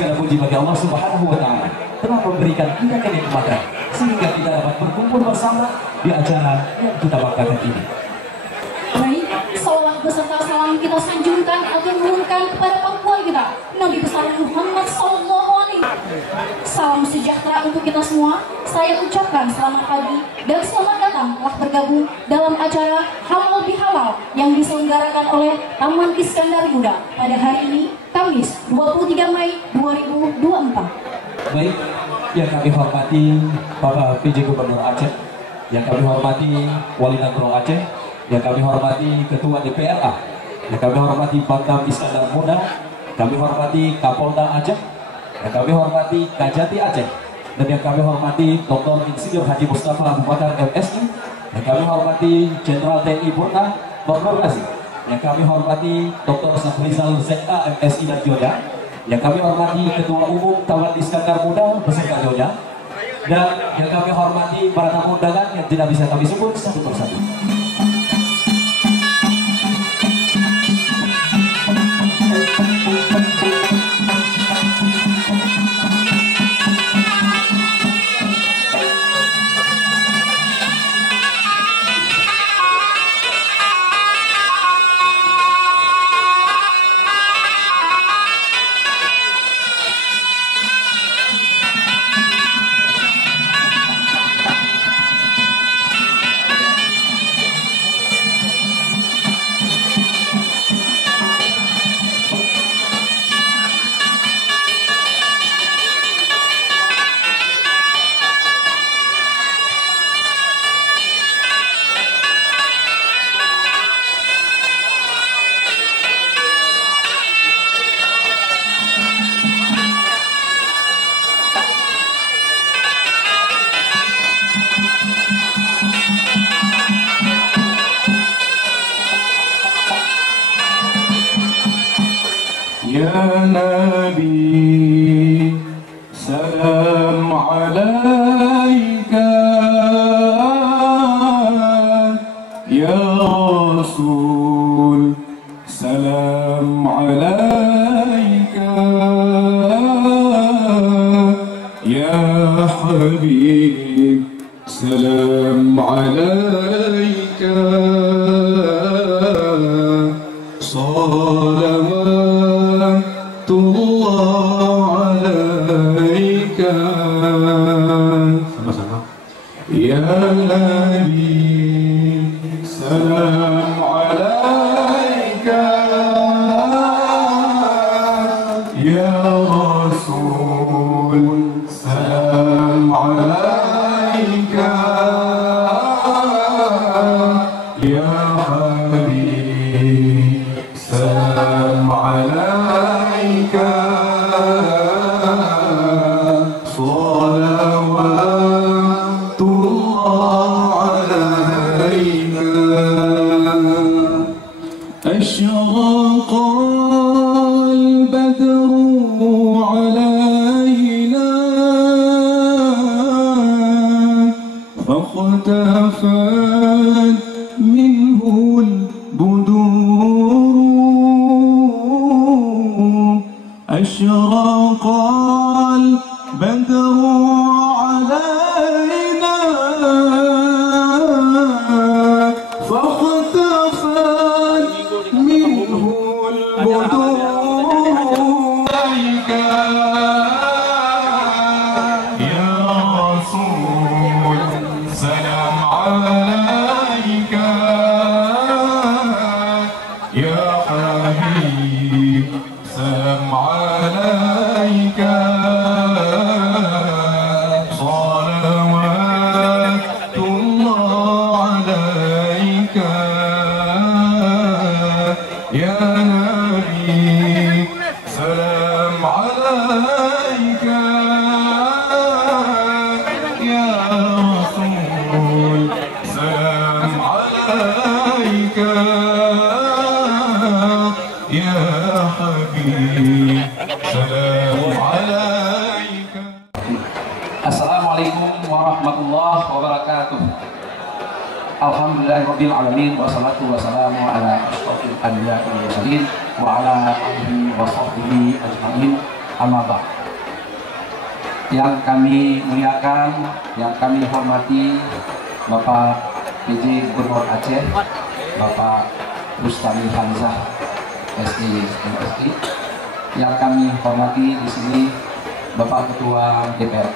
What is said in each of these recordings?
segala puji bagi Allah Subhanahu wa Ta'ala telah memberikan kita kenikmatan sehingga kita dapat berkumpul bersama di acara yang kita banggakan ini. Baik, salawat beserta salam kita sanjungkan atau turunkan kepada pangkuan kita Nabi besar Muhammad Sallallahu Alaihi Wasallam. Salam sejahtera untuk kita semua. Saya ucapkan selamat pagi dan selamat datang telah bergabung dalam acara Halal Bihalal yang diselenggarakan oleh Taman Iskandar Muda pada hari ini, Kamis 23 Mei 2024. Baik, yang kami hormati Bapak PJ Gubernur Aceh, yang kami hormati Wali Nagro Aceh, yang kami hormati Ketua DPRA, yang kami hormati Pangdam Iskandar Muda, kami hormati Kapolda Aceh, yang kami hormati Kajati Aceh, dan yang kami hormati Dr. Insinyur Haji Mustafa Abu Bakar MSI, yang kami hormati Jenderal TNI Purna Dr. Razi, yang kami hormati Dr. Safrizal ZA MSI dan Joya, yang kami hormati Ketua Umum Taman Iskandar Muda beserta Joya, dan yang kami hormati para tamu undangan yang tidak bisa kami sebut satu persatu. Ya Nabi, salam alaika. Ya Rasul, salam alaika. Ya Habib, salam alaika. Sama-sama. Ya Nabi, salam alaika. Ya Rasul, salam alaika. Ya Habib, salam alaika. أشرق البدر علينا فاختفت منه البدور. أشرق البدر علينا فاختفت منه البدور. يا رسول سلام عليك. يا حبيب سلام عليك. صلوات الله عليك. يا نبي سلام عليك. يا رسول سلام عليك. يا حبيب سلام عليك. Assalamualaikum warahmatullahi wabarakatuh. Alhamdulillahirabbil alamin wassalatu wassalamu ala asyrofil anbiya'i wal mursalin wa ala alihi wa sahbihi ajmain. amma ba'd. Yang kami muliakan, yang kami hormati Bapak PJ Gubernur Aceh, Bapak Rustami Hamzah SI MSI. Yang kami hormati di sini Bapak Ketua DPR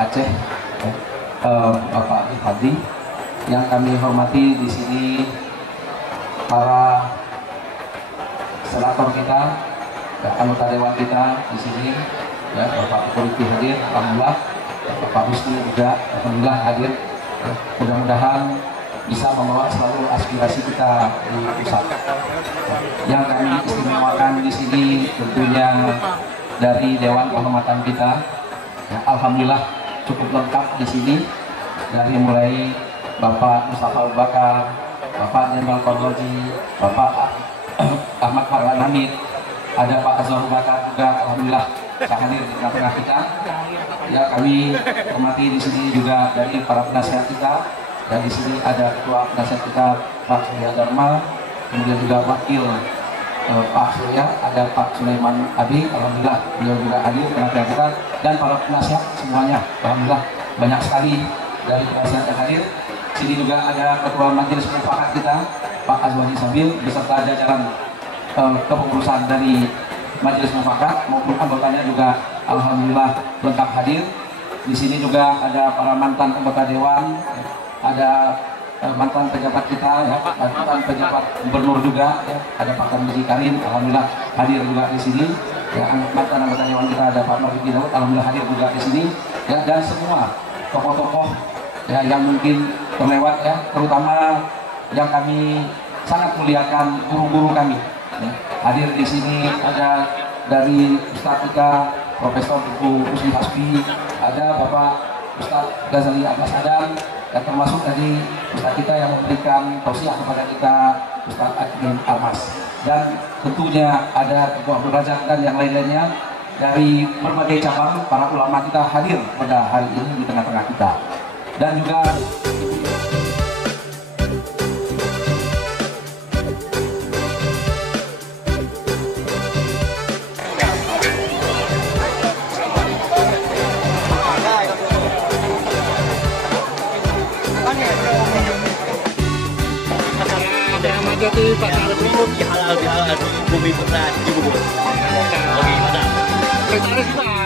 Aceh, Bapak Ifadli. Yang kami hormati di sini para senator kita, anggota dewan kita di sini, ya, Bapak Polisi hadir, alhamdulillah, Bapak Husni juga alhamdulillah hadir. Mudah-mudahan bisa membawa selalu aspirasi kita di pusat. Yang kami istimewakan di sini tentunya dari Dewan Kehormatan kita, ya, alhamdulillah cukup lengkap di sini, dari mulai Bapak Mustafa Abu Bakar, Bapak Jenderal Korloji, Bapak Ahmad Farhan Hamid, ada Pak Azhar Bakar juga, alhamdulillah hadir di tengah-tengah kita. Ya, kami hormati di sini juga dari para penasihat kita, dan di sini ada Ketua Penasihat kita Pak Surya Dharma, kemudian juga Wakil Pak Surya, ada Pak Sulaiman Abi, alhamdulillah beliau juga hadir di tengah-tengah kita, dan para penasihat semuanya, alhamdulillah banyak sekali dari penasihat yang hadir. Sini juga ada Ketua Majelis Mufakat kita Pak Azwani Sabil beserta jajaran kepengurusan dari Majelis Mufakat maupun anggotanya juga alhamdulillah lengkap hadir. Di sini juga ada para mantan anggota dewan, ada mantan pejabat kita, ya, mantan pejabat gubernur juga, ya, ada Pak Tarmizi Karim, alhamdulillah hadir juga di sini. Ya, mantan anggota dewan kita ada Pak Marzuki Daud, alhamdulillah hadir juga di sini. Ya, dan semua tokoh-tokoh, ya, yang mungkin terlewat, ya, terutama yang kami sangat muliakan guru-guru kami. Ya, hadir di sini ada dari Ustadz kita Profesor Buku Usni Hasbi, ada Bapak Ustadz Ghazali Abbas Adam, dan termasuk tadi Ustadz kita yang memberikan tausiah kepada kita Ustadz Akmin Armas, dan tentunya ada Ketua Abdul Razak dan yang lain-lainnya dari berbagai cabang. Para ulama kita hadir pada hari ini di tengah-tengah kita, dan juga Jadi pasar Primo di halal di bumi besar di bumi. Oke, mantap.